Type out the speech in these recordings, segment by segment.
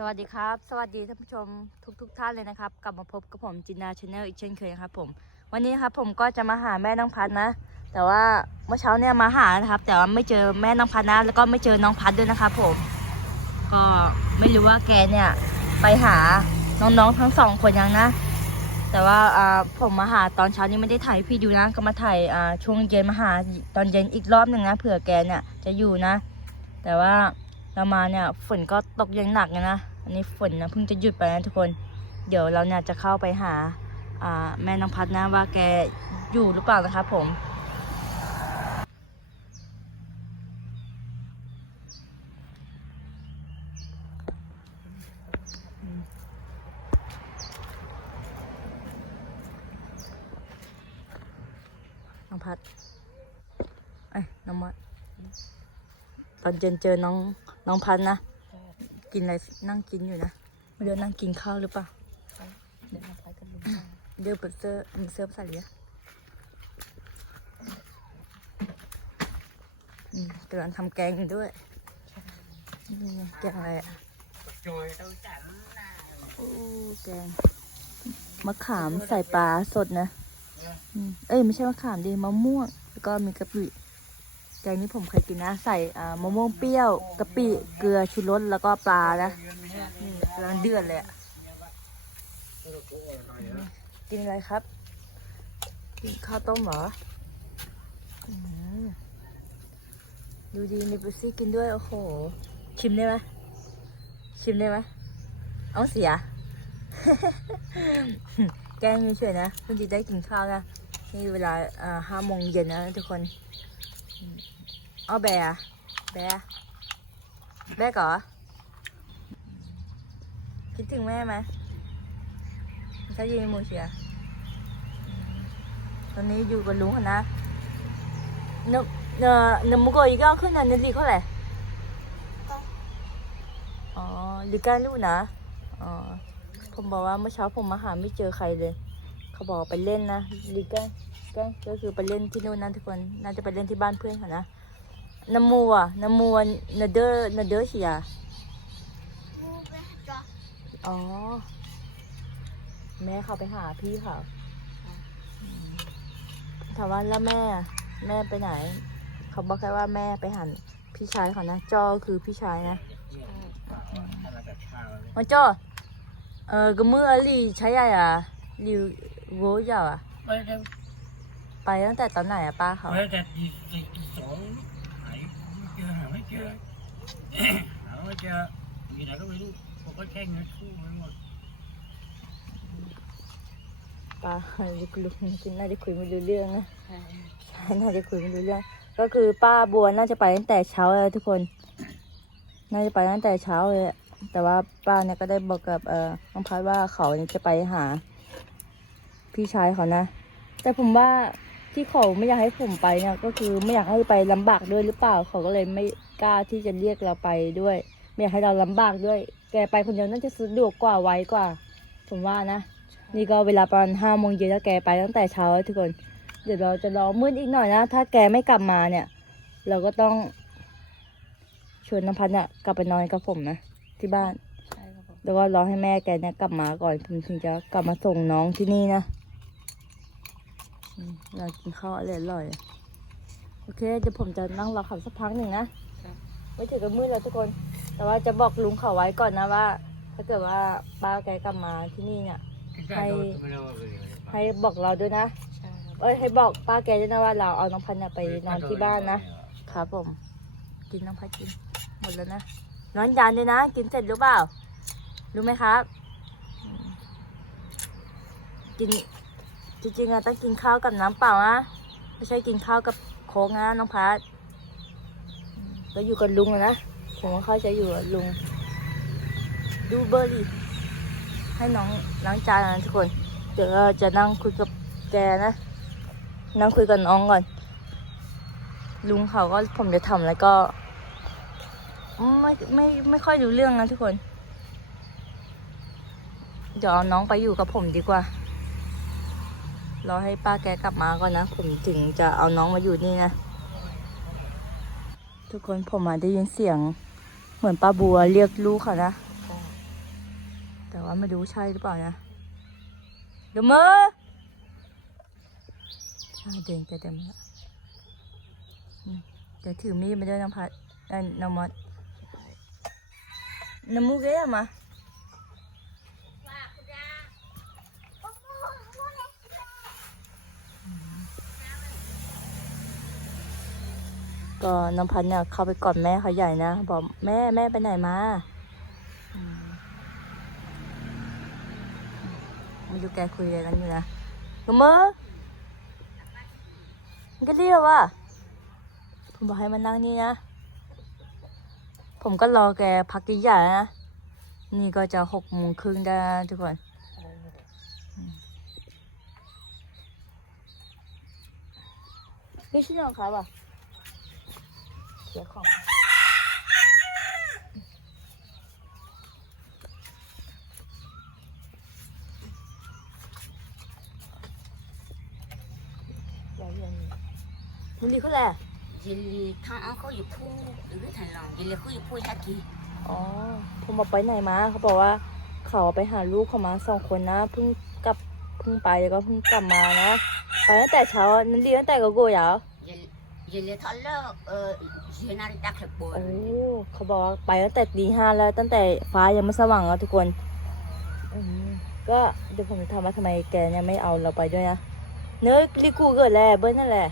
สวัสดีครับ สวัสดีท่านผู้ชมทุกทุกๆท่านเลยนะครับ กลับมาพบกับผมจินดาชาแนลอีกเช่นเคยนะครับผม วันนี้ครับผมก็จะมาหาแม่น้องพัดนะ แต่ว่าเมื่อเช้าเนี่ยมาหานะครับ แต่ว่าไม่เจอแม่น้องพัดนะแล้วก็ไม่เจอน้องพัดด้วยนะครับผม ก็ไม่รู้ว่าแกเนี่ยไปหาน้องๆทั้งสองคนยังนะ แต่ว่าอ่าผมมาหาตอนเช้านี้ไม่ได้ถ่ายพี่ดูนะ ก็มาถ่ายอ่าช่วงเย็นมาหาตอนเย็นอีกรอบหนึ่งนะเผื่อแกเนี่ยจะอยู่นะ แต่ว่าเรามาเนี่ยฝนก็ตกยังหนักเลยนะ อันนี้ฝนนะเพิ่งจะหยุดไปนะทุกคน เดี๋ยวเราเนี่ยจะเข้าไปหาแม่น้องพัดนะว่าแกอยู่หรือเปล่านะครับผมน้องพัด เอ้ยน้องมัดตอนเย็นเจอน้องน้องพัดนะ กินอะไรนั่งกินอยู่นะไม่รู้นั่งกินข้าวหรือเปล่าเดี๋ยวเราไปกันลุงเดี๋ยวเปิดเสื้อมีเสื้อภาษาเลยอืมกำลังทำแกงอยู่ด้วยนี่แกงอะไรอะโอ้แกงมะขามใส่ปลาสดนะเอ้ยไม่ใช่มะขามดิมะม่วงแล้วก็มีกะปิ งนี้ผมเคยกินนะ ใส่มะม่วงเปรี้ยวกะปิเกลือชูรสแล้วก็ปลานะนี่กำลังเดือดเลยอะกินอะไรครับ กินข้าวต้มเหรอดูดีมีบุซี่กินด้วยโอ้โห ชิมได้ไหมชิมได้ไหมเอาเสีย แกล้งเฉยนะเพิ่งจะได้กินข้าวนะนี่เวลาห้าโมงเย็นนะทุกคน เอาแบะแบร์แบร์ก่อคิดถึงแม่ไหมถ้ายืนมูเชียตอนนี้อยู่กับลุงนะเนอะเนอะเนอะมุกอีกก็ขึ้นนะเนลีเขาแหละอ๋อหรือการลูกนะอ๋อผมบอกว่าเมื่อเช้าผมมาหาไม่เจอใครเลย เขาบอกไปเล่นนะลีกันกันก็คือไปเล่นที่นู่นนะทุกคน น่าจะไปเล่นที่บ้านเพื่อนเขานะ น้ำมูอะน้ำมูนนาเดอร์นาเดอร์เชียอ๋อแม่เขาไปหาพี่เขาอืมถามว่าแล้วแม่อะแม่ไปไหน เขาบอกแค่ว่าแม่ไปหันพี่ชายเขานะจอคือพี่ชายนะ là đặt sao มาจ้อเออกมืออลีใช้ใหญ่อะลิวโวเจ้าอะ Bây giờ ไปตั้งแต่ตอนไหนอะป้าเขา bây giờ thì thì thì số hãy chưa hả mấy chưa hả mấy chưa vì là có mấy lúc có có tranh nó thu mấy một ป้าลุกลุกกินน่าจะคุยไม่รู้เรื่องนะน่าจะคุยไม่รู้เรื่อง ก็คือป้าบัวน่าจะไปตั้งแต่เช้าเลยทุกคน น่าจะไปตั้งแต่เช้าเลยแต่ว่าป้าเนี่ยก็ได้บอกกับเอ่อน้องพัดว่าเขาเนี่ยจะไปหา พี่ชายเขานะ แต่ผมว่าที่เขาไม่อยากให้ผมไปเนี่ยก็คือไม่อยากให้ไปลำบากด้วยหรือเปล่าเขาก็เลยไม่ กล้าที่จะเรียกเราไปด้วย ไม่อยากให้เราลำบากด้วย แกไปคนเดียวน่าจะสะดวกกว่าไวกว่า ผมว่านะ นี่ก็เวลาประมาณห้าโมงเย็นแล้วแกไปตั้งแต่เช้าแล้วทุกคน เดี๋ยวเราจะรอมืดอีกหน่อยนะ ถ้าแกไม่กลับมาเนี่ย เราก็ต้อง ชวนน้ำพันธ์เนี่ยกลับไปนอนกับผมนะที่บ้าน ใช่ครับผมแล้วก็รอให้แม่แกเนี่ยกลับมาก่อนผมถึงจะกลับมาส่งน้องที่นี่นะอืมเรากินข้าวอร่อยๆโอเคเดี๋ยวผมจะนั่งรอขับสักพักหนึ่งนะ ไม่ถึงกับมืดแล้วทุกคน แต่ว่าจะบอกลุงเขาไว้ก่อนนะว่า ถ้าเกิดว่าป้าแกกลับมาที่นี่เนี่ย cái cái tôi tôi đâu rồi ให้บอกเราด้วยนะใช่ครับเอ้ยให้บอกป้าแกด้วยนะว่าเราเอาน้องพันธุ์เนี่ยไปนอนที่บ้านนะครับผม กินน้องพัดกิน หมดแล้วนะนอนยานด้วยนะ กินเสร็จหรือเปล่า รู้ไหมครับอืมกินจริงๆอะต้องกินข้าวกับน้ำเปล่านะไม่ใช่กินข้าวกับโค้กนะน้องพัด อืมแล้วอยู่กับลุงนะ ผมก็เข้าใจอยู่กับลุง ดูเบอร์ดิให้น้องล้างจานนะทุกคน เดี๋ยวจะนั่งคุยกับแกนะ นั่งคุยกับน้องก่อน ลุงเขาก็ผมจะทำแล้วก็ ไม่ไม่ไม่ค่อยรู้เรื่องนะทุกคน เดี๋ยวเอาน้องไปอยู่กับผมดีกว่า รอให้ป้าแกกลับมาก่อนนะ ผมถึงจะเอาน้องมาอยู่นี่นะ ทุกคนผมมาได้ยินเสียง เหมือนป้าบัวเรียกลูกเขานะ แต่ว่าไม่รู้ใช่หรือเปล่านะเดี๋ยวมือใช่เดินไปเต็มแล้วอืมเดี๋ยวถือมีดมาด้วยน้ำพัดเอ้ยน้ำมดน้ำมูกเอ๊ะมา ก็น้ำพัดเนี่ยเข้าไปก่อดแม่เขาใหญ่นะบอกแม่แม่ไปไหนมาอมไม่รู้แกคุยอะไรกันอยู่นะลูมือมันก็เรียกว่าผมบอกให้มันนั่งนี่นะ ผมก็รอแกพักใหญ่นะ นี่ก็จะหกโมงครึ่งได้ทุกคนนี่ชื่อของเขาป่ะ เสียของอย่าเรียนมึงดีขึ้นแหละยินดีทางเอาเขาอยู่พูหรือทางเรายินดีเขาอยู่พูฮักกี้อ๋อผมบอกไปไหนมา เขาบอกว่าเขาไปหาลูกเขามาสองคนนะ เพิ่งกลับเพิ่งไปแล้วก็เพิ่งกลับมานะ ไปตั้งแต่เช้านั่นเรียนตั้งแต่ก็โกยาวยินยินดีทอลเลอร์เออ ยินนาฬิกาเข็บปวดโอ้เขาบอกว่าไปตั้งแต่ตีห้าแล้วตั้งแต่ฟ้ายังไม่สว่างแล้วทุกคนอืมก็เดี๋ยวผมจะทำว่าทำไมแกเนี่ยไม่เอาเราไปด้วยนะเนื้อลิกูเกิดแหละเบิ้ลนั่นแหละ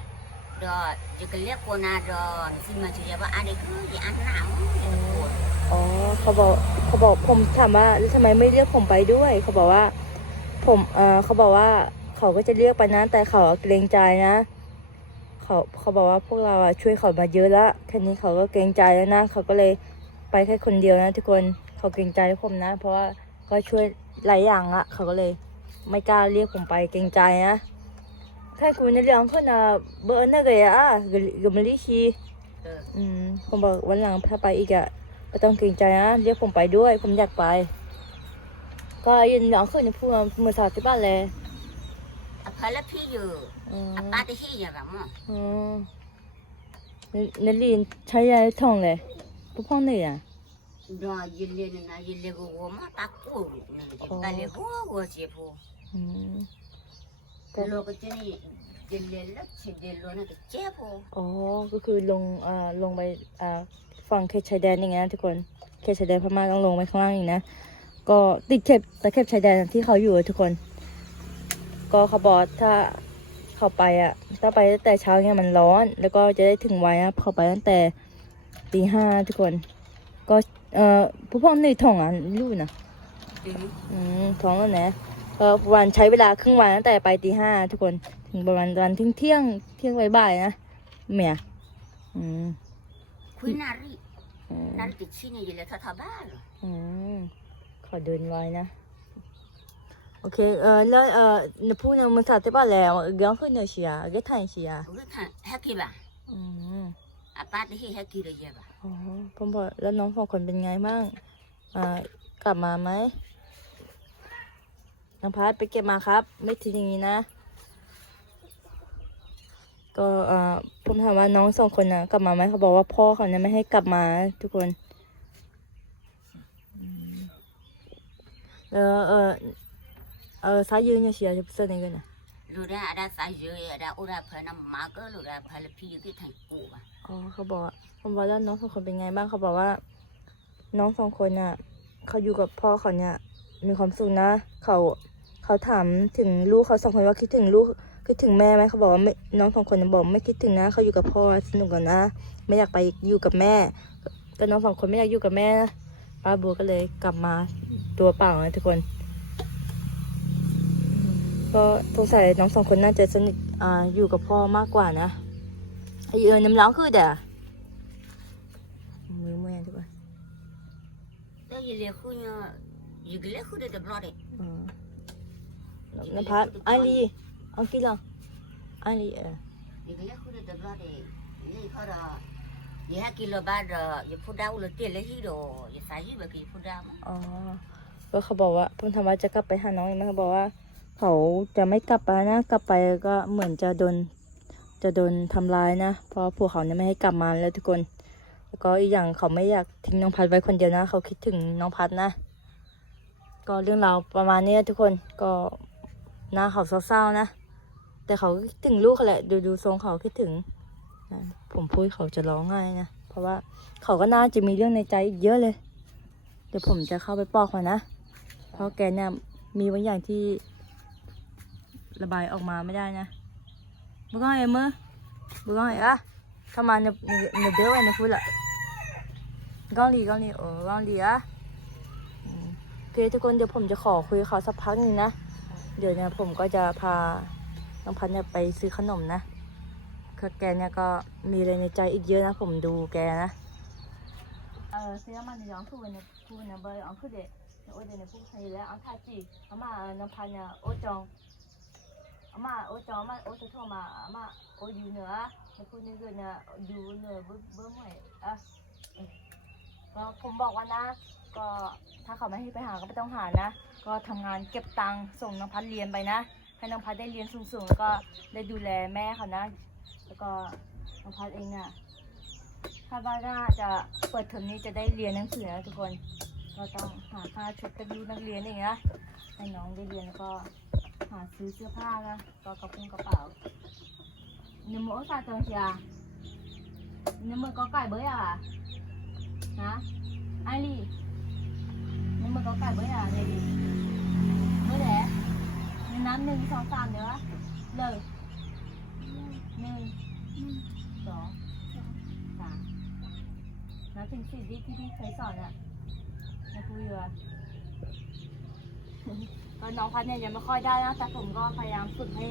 ดอจะกันเรียกปวนาดอนซึ่งมันจะว่าอันนี้คือที่อันหนาวอ๋อเขาบอกเขาบอกผมถามว่าแล้วทำไมไม่เรียกผมไปด้วย เขาบอกว่า ผมเออเขาบอกว่าเขาก็จะเรียกไปนะแต่เขาเกรงใจนะ เขาเขาบอกว่าพวกเราอะช่วยเขามาเยอะละแค่นี้เขาก็เกรงใจแล้วนะเขาก็เลยไปแค่คนเดียวนะทุกคนเขาเกรงใจผมนะ เพราะว่าก็ช่วยหลายอย่างละเขาก็เลยไม่กล้าเรียกผมไปเกรงใจนะแค่คุณในเรื่องคนอะเบอร์นั่นเลยอะกับมาลิชีเอออืมผมบอกวันหลังถ้าไปอีกอะก็ต้องเกรงใจนะเรียกผมไปด้วย ผมอยากไป ก็ยินหลังขึ้นในพูดมือสาวที่บ้านเลย อภัยแล้วพี่อยู่อืมอป้าที่ที่อย่างแบบมั้งอืมนันลีนใช้ยาท่องเลยปุ๊พ่องเหนื่อยอะดอยินเลยนะยินเลยกูมาตากูนี่กันเลยกูกูเจ็บหูอืมโลกจะนี่ยินเลยแล้วชิดเดลนะก็เจ็บหูอ๋อ ก็คือลงอ่าลงไปอ่าฝั่งเขตชายแดนอย่างเงี้ยทุกคนเขตชายแดนพม่าต้องลงไปข้างล่างอีกนะ ก็ติดเขตตะเข็บชายแดนที่เขาอยู่อะทุกคน ก็เขาบอกถ้าเขาไปอะ ถ้าไปตั้งแต่เช้าเนี่ยมันร้อน แล้วก็จะได้ถึงไวนะเขาไปตั้งแต่ตีห้าทุกคน ก็เอ่อผู้พ่อในท้องอะลูกนะอืมอืมท้องแล้วนะก็วันใช้เวลาครึ่งวันตั้งแต่ไปตีห้าทุกคนถึงประมาณวันเที่ยงเที่ยงเที่ยงบ่ายๆนะเมียอืมคุยนารีอืมนารีติดชิ้นยินเลยท่าท่าบ้านอืมขอเดินไว้นะ โอเคเออแล้วเออในพูดในมันสัตว์ที่บ้านแล้วเรื่องขึ้นเนอเชียเกทันเชียกูท่านฮักกี้บ่ะอืมอาป้าที่ฮักกี้เลยเจ็บบ่ะอ๋อผมบอกแล้วน้องสองคนเป็นไงบ้าง อ่า กลับมาไหมน้องพัดไปเก็บมาครับ ไม่ทิ้งอย่างนี้นะ ก็เอ่อผมถามว่าน้องสองคนนะกลับมาไหมเขาบอกว่าพ่อเขาเนี่ยไม่ให้กลับมาทุกคนอืมเออเออ เออสายยืนยังเสียจะเสนอกันนะรู้ได้อะไรสายยืนอะไรอุร油呢？洗啊，就不是那个呢。路人阿拉啥油，阿拉阿拉拍那马个路人拍กูบ่ะอ๋。อ，เขาบอกเขาบอกแล้วน้องสองคนเป็นไงบ้างเขาบอกว่า น้องสองคนน่ะเขาอยู่กับพ่อเขาเนี่ย มีความสุขนะ เขาเขาถามถึงลูกเขาสองคนว่าคิดถึงลูกคิดถึงแม่ไหมเขาบอกว่าน้องสองคนบอกไม่คิดถึงนะเขาอยู่กับพ่อสนุกกันนะ ไม่อยากไปอยู่กับแม่ก็น้องสองคนไม่อยากอยู่กับแม่ป้าบัวก็เลยกลับมาตัวเปล่าเลยทุกคน ก็สงสัยน้องสองคนน่าจะสนิทออยู่กับพ่อมากกว่านะไอเออน้ำร้องคือเด้อมือมือยังถูกปะแล้วอยู่เลี้ยคุณอยู่เลี้ยคุณเด็กๆรอดเลยน้ำพัดอันนี้อังกฤษเหรออันนี้เออยู่เลี้ยคุณเด็กๆรอดเอยนี่เขารอยี่ห้ากิโลบาทเรออยู่พูดดาวเลยเตี้ยเลยฮิโดอยู่สายยี่แบบกี่พูดดาวอ๋อก็เขาบอกว่าพุ่นธรรมะจะกลับไปหาน้องอีกไหมเขาบอกว่า เขาจะไม่กลับไปนะ กลับไปก็เหมือนจะโดนจะโดนทำร้ายนะ เพราะพวกเขาเนี่ยไม่ให้กลับมาแล้วทุกคน แล้วก็อีกอย่างเขาไม่อยากทิ้งน้องพัดไว้คนเดียวนะ เขาคิดถึงน้องพัดนะ ก็เรื่องราวประมาณนี้ทุกคน ก็หน้าเขาเศร้าๆนะ แต่เขาคิดถึงลูกเขาแหละ ดูดูทรงเขาคิดถึง ผมพูดเขาจะร้องไห้นะ เพราะว่าเขาก็น่าจะมีเรื่องในใจอีกเยอะเลย เดี๋ยวผมจะเข้าไปปลอกเขานะ เพราะแกเนี่ยมีบางอย่างที่ ระบายออกมาไม่ได้นะบุก้องเอ็มเมอร์บุก้องเอ็มอะเข้ามาในในในเดือไว้ในพูดละก้องลีก้องลีโอ้ก้องลีอะโอเคทุกคนเดี๋ยวผมจะขอคุยเขาสักพักนึงนะ เดี๋ยวเนี่ยผมก็จะพาน้องพันเนี่ยไปซื้อขนมนะคือแกเนี่ยก็มีอะไรในใจอีกเยอะนะ ผมดูแกนะเออซื้อมาในย้อนคู่เนี่ยคู่เนี่ยเบอร์อ๋อคือเด็กโอ้เดี๋ยวเนี่ยคู่ใครแล้วอ๋อท่าจีอามาน้องพันเนี่ยโอ้จอง อามาโอ้จองอามาโอ้จะโทรมาอามาโอ้อยู่เหนือเนี่ยคู่นี้คือเนี่ยอยู่เหนือเบอร์เบอร์ใหม่อะเออก็ผมบอกว่านะ ก็ถ้าเขาไม่ให้ไปหาก็ไม่ต้องหานะ ก็ทำงานเก็บตังค์ส่งน้องพัดเรียนไปนะ ให้น้องพัดได้เรียนสูงๆแล้วก็ได้ดูแลแม่เขานะ แล้วก็น้องพัดเองอะคาดว่าน่าจะเปิดเทอมนี้จะได้เรียนหนังสือนะทุกคน ก็ต้องหาค่าชุดนักเรียนนักเรียนเองนะให้น้องได้เรียนแล้วก็ หาซื้อเสื้อผ้านะก็กระเป๋ากระเป๋าหนึ่งโมสาตรงเชียหนึ่งมือก็ไก่เบ้ยอะฮะไอรีหนึ่งมือก็ไก่เบ้ยอะเดดีเมื่อไหร่น้ำหนึ่งสองสามเดี๋ยวอะเลยหนึ่งสองสามนับถึงสี่ที่ที่พี่เคยสอนอะนะคุยอยู่อะ ก็น้องพัดเนี่ยยังไม่ค่อยได้นะแต่ผมก็พยายามฝึกให้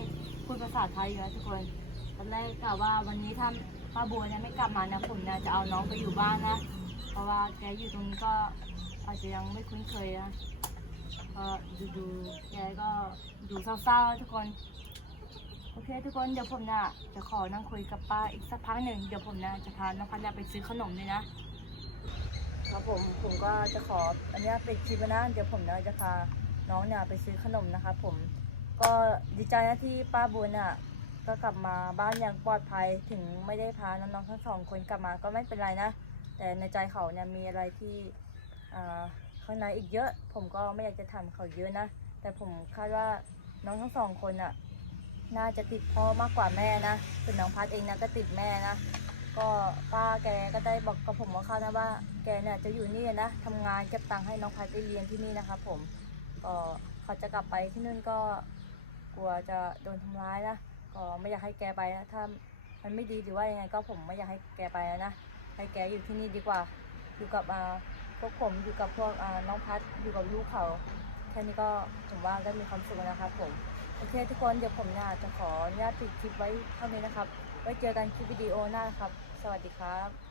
พูดภาษาไทยอยู่นะทุกคนตอนแรกกะว่าวันนี้ถ้าป้าบัวเนี่ยไม่กลับมานะผมเนี่ยจะเอาน้องไปอยู่บ้านนะ เพราะว่าแกอยู่ตรงนี้ก็อาจจะยังไม่คุ้นเคยนะก็ดูดูแกก็ดูเศร้าๆทุกคนโอเคทุกคนเดี๋ยวผมน่ะจะขอนั่งคุยกับป้าอีกสักพักหนึ่งเดี๋ยวผมน่ะจะพาน้องพันธุ์ไปซื้อขนมด้วยนะครับผมผมก็จะขออันนี้เป็นคลิปนะเดี๋ยวผมเนี่ยจะพา น้องเนี่ยไปซื้อขนมนะครับผมก็ดีใจนะที่ป้าบุญอะก็กลับมาบ้านอย่างปลอดภัยถึงไม่ได้พาน้องๆทั้งสองคนกลับมาก็ไม่เป็นไรนะ แต่ในใจเขาเนี่ยมีอะไรที่ข้างในอีกเยอะ ผมก็ไม่อยากจะทำเขาเยอะนะ แต่ผมคาดว่าน้องทั้งสองคนอะน่าจะติดพ่อมากกว่าแม่นะส่วนน้องพัดเองนะก็ติดแม่นะก็ป้าแกก็ได้บอกกับผมว่าเขานะว่าแกเนี่ยจะอยู่นี่นะทำงานเก็บตังค์ให้น้องพัดไปเรียนที่นี่นะครับผม ก็เขาจะกลับไปที่นู่นก็กลัวจะโดนทำร้ายนะก็ไม่อยากให้แกไปนะถ้ามันไม่ดีหรือว่ายังไงก็ผมไม่อยากให้แกไปนะให้แกอยู่ที่นี่ดีกว่า อยู่กับพวกผมอยู่กับพวกน้องพัดอยู่กับลูกเขาแค่นี้ก็ผมว่าก็มีความสุขนะครับผมโอเคทุกคนเดี๋ยวผมเนี่ยจะขออนุญาตปิดคลิปไว้เท่านี้นะครับ ไว้เจอกันคลิปวิดีโอหน้าครับ สวัสดีครับ